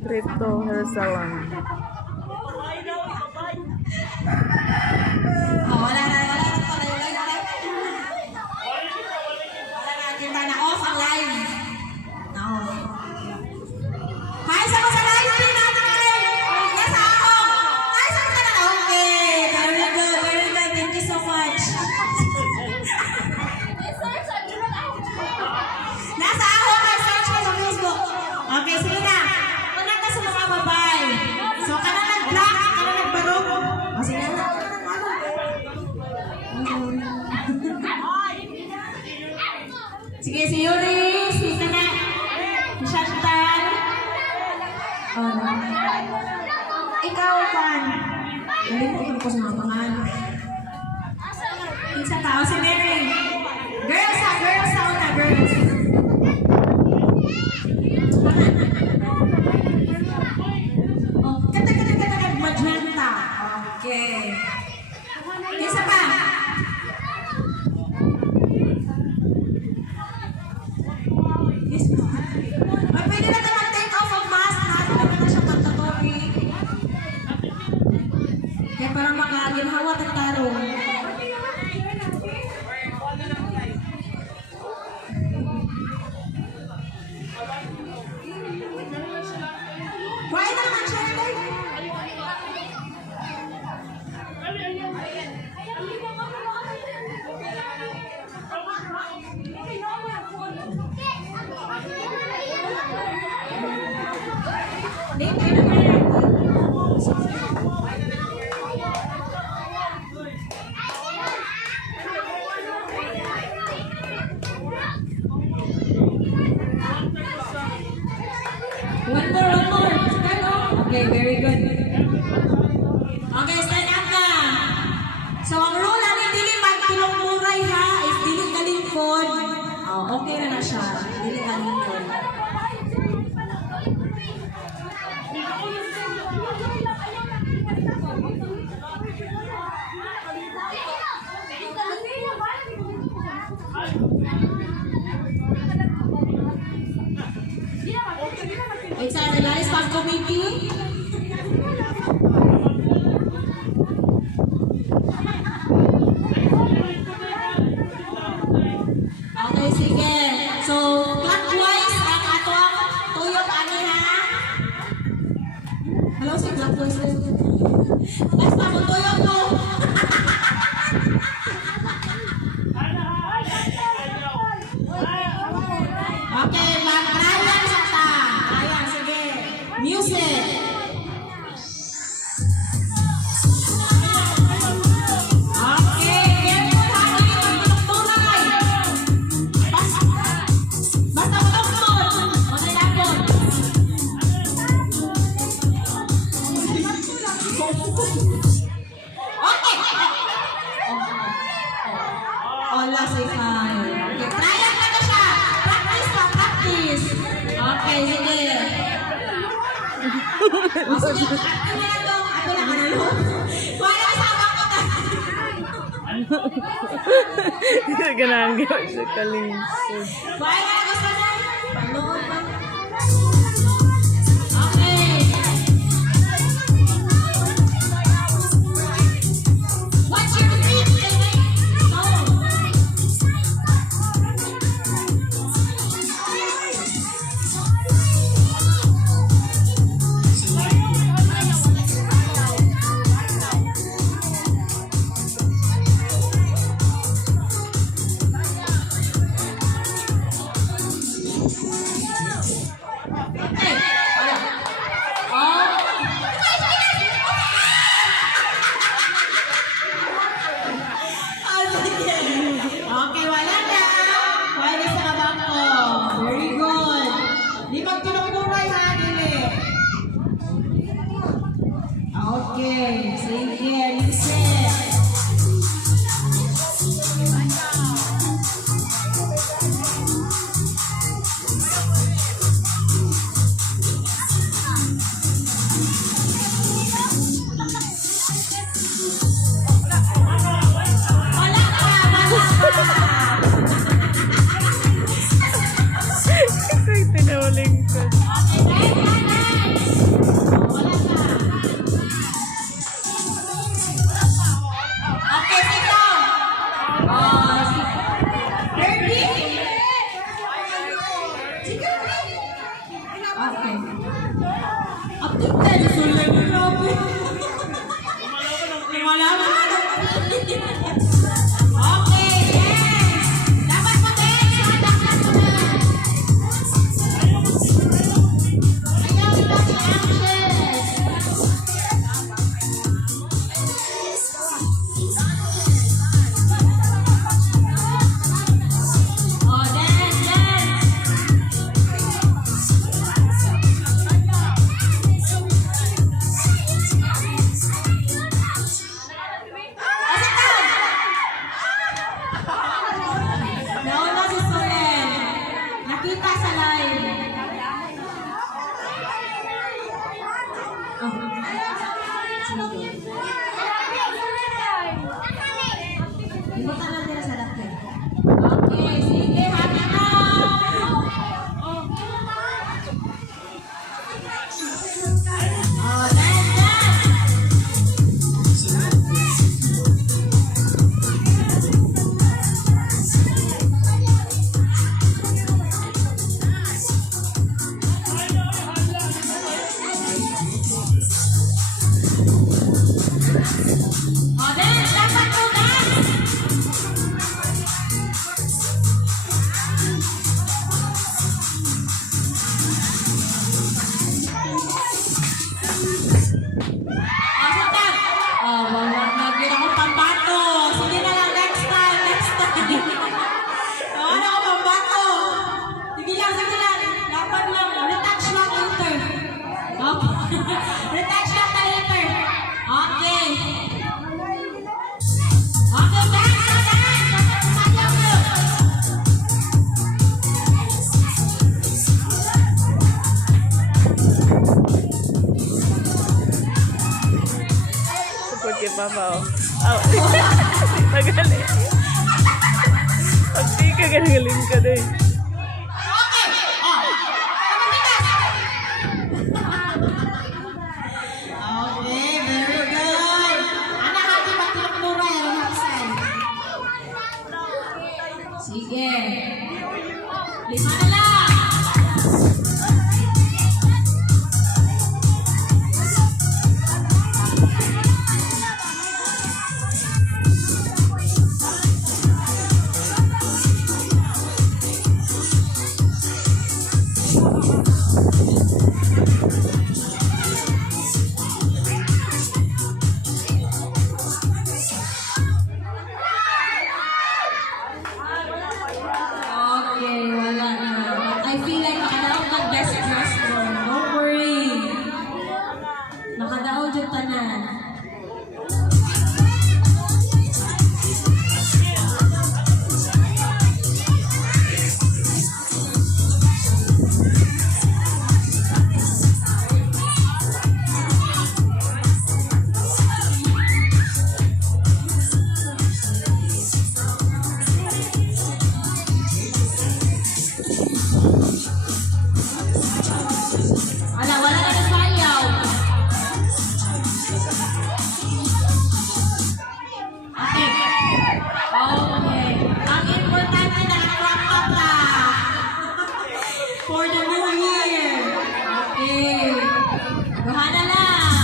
Crypto hair salon. Oh, wala na. Kita na off ang live. No. Hi, sa live din natin ngayon. Yes, ako. Hi, sa na. Okay. Very good. Thank you so much. Nasa ako, search ko sa Facebook. Okay, sige na. Una ka sa mga babae. So, ka na nag-black, ka na nag-barong. O, sige na. Sige, si Yuri, si Kana, si Chantal. Ikaw, Pan. Galing ko sa mga pangalan. Isa tao, si Mary. Girls na, girls. Oh, kata, magenta. Okay. Isa pa. Ay, pwede na ito mag-take off of mask. Natin naman na siya magtatopi. Kaya parang makaginhawa at tarong. Why naman siya? One more. Okay, very good. Okay, stand up na. So, ang rule natin, dili magtulong muray ha. If dili kalingkod, okay na siya. Dili kalingkod. It's a realized pag committee. Okay, sige. So, clockwise ang ato ang tuyok ani ha. Hello, si clockwise. Basta mo tuyok mo. Okay, mag-trial sa ta. Ayan, sige. Music. Okay, careful ha. Tulay. Basta matungtol. Matulapon. Okay. Hola, say hi. Okay, trial ka na siya. Practice. Okay, sige. Sige, ako na lang dong. Ako lang ano. Wala kasama ko na. Ganaan gawin sa kalingsod. Wala gusto na. Panood pa. Okay. What's your dream? Okay. Update na, nasulat mo grabe. Lumalaban. Okay, yes. Dapat mo din, dapat mo din. Ayaw ito si Anxious. Oh, dance, dance. Nauna si Solen. Nakita sa live. Oh. Ibutan lang nila sa laki. Okay, sige, happy na. Oh, dance, dance. Oh, dance, dapat mo dance. Oh, satan. Oh, wala na din ako pambato. Sige na lang, next time, next time. Oh, ano ako pambato? Sige lang, sige lang. Dapat lang, retouch lang later. Okay. Retouch lang tayo later. Okay. Okay, dance, dance. Sayaw mo. Support kay Papa, oh. Oh. Magaling. Pagdi ka, galing ka din. Okay. Oh. Kamatikas. Okay, very good. Anak hati pag tinukluray, relaxan. Sige. 5 na lang. Okay, wala na. I feel like nakadaog ng best dress mo. Don't worry. Nakadaog yung tanan. Wala na nasayaw. Okay. Okay. Ang importante na crop top na. For the new year. Okay. Gawa na lang.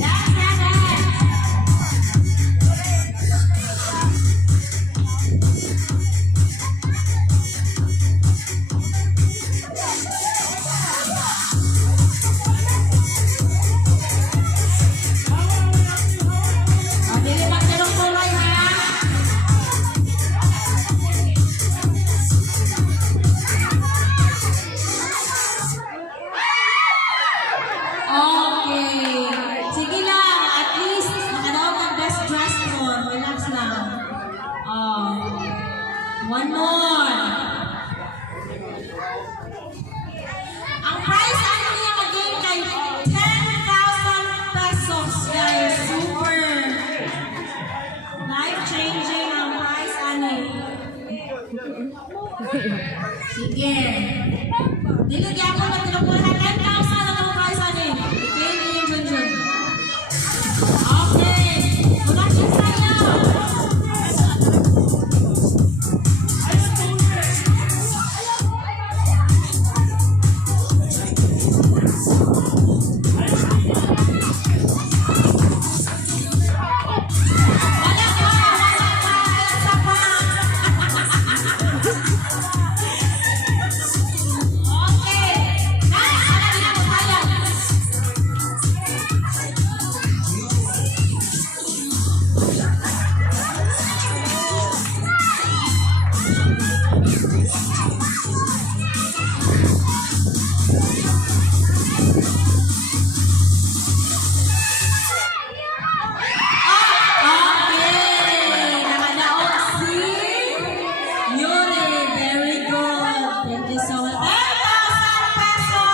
Dance, dance, dance. Dili magtulong-tulay ha. Okay. Sige lang, at least nakadaog ang best dress mo. Relax lang. One more. Ang price ano niya mag-gain kay 10,000 pesos, guys. Super. Life-changing ang price ano. Sige. Dili gyapon na tinukulahan 10,000.